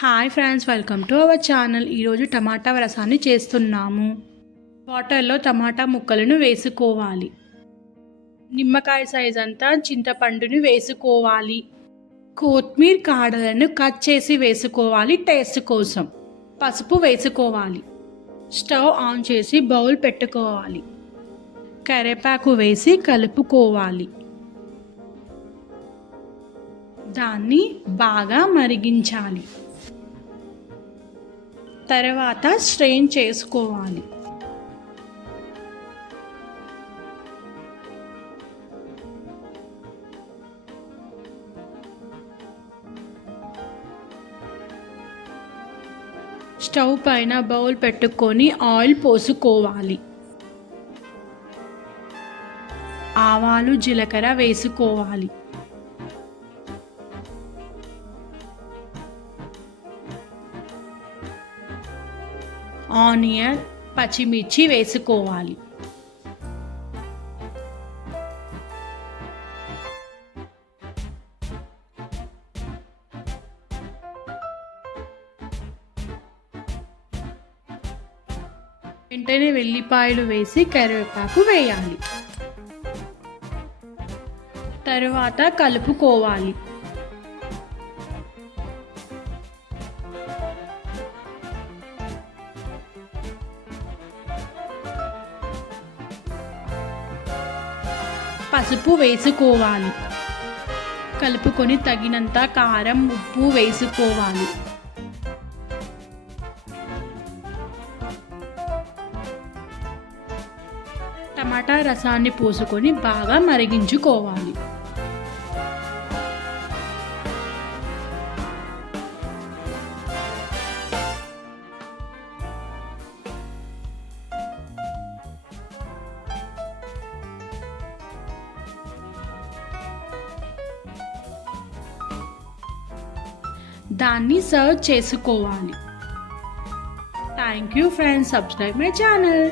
Hi friends, welcome to our channel. ఈరోజు టమాటా రసాన్ని చేస్తున్నాము. వాటర్లో టమాటా ముక్కలను వేసుకోవాలి. నిమ్మకాయ సైజ్ అంతా చింతపండుని వేసుకోవాలి. కొత్తిమీర కాడలను కట్ చేసి వేసుకోవాలి టేస్ట్ కోసం. పసుపు వేసుకోవాలి. స్టవ్ ఆన్ చేసి బౌల్ పెట్టుకోవాలి. కరివేపాకు వేసి కలుపుకోవాలి. దాన్ని బాగా మరిగించాలి. తర్వాత స్ట్రెయిన్ చేసుకోవాలి. స్టవ్ పైన బౌల్ పెట్టుకొని ఆయిల్ పోసుకోవాలి. ఆవాలు జీలకర్ర వేసుకోవాలి. ఆనియన్ పచ్చిమిర్చి వేసుకోవాలి. వెంటనే వెల్లిపాయలు వేసి కరివేపాకు వేయాలి. తరువాత కలుపుకోవాలి. పసుపు వేసుకోవాలి. కలుపుకొని తగినంత కారం, ఉప్పు వేసుకోవాలి. టమాటా రసాన్ని పోసుకొని బాగా మరిగించుకోవాలి. దాన్ని సర్వ్ చేసుకోవాలి. Thank you friends, subscribe my channel.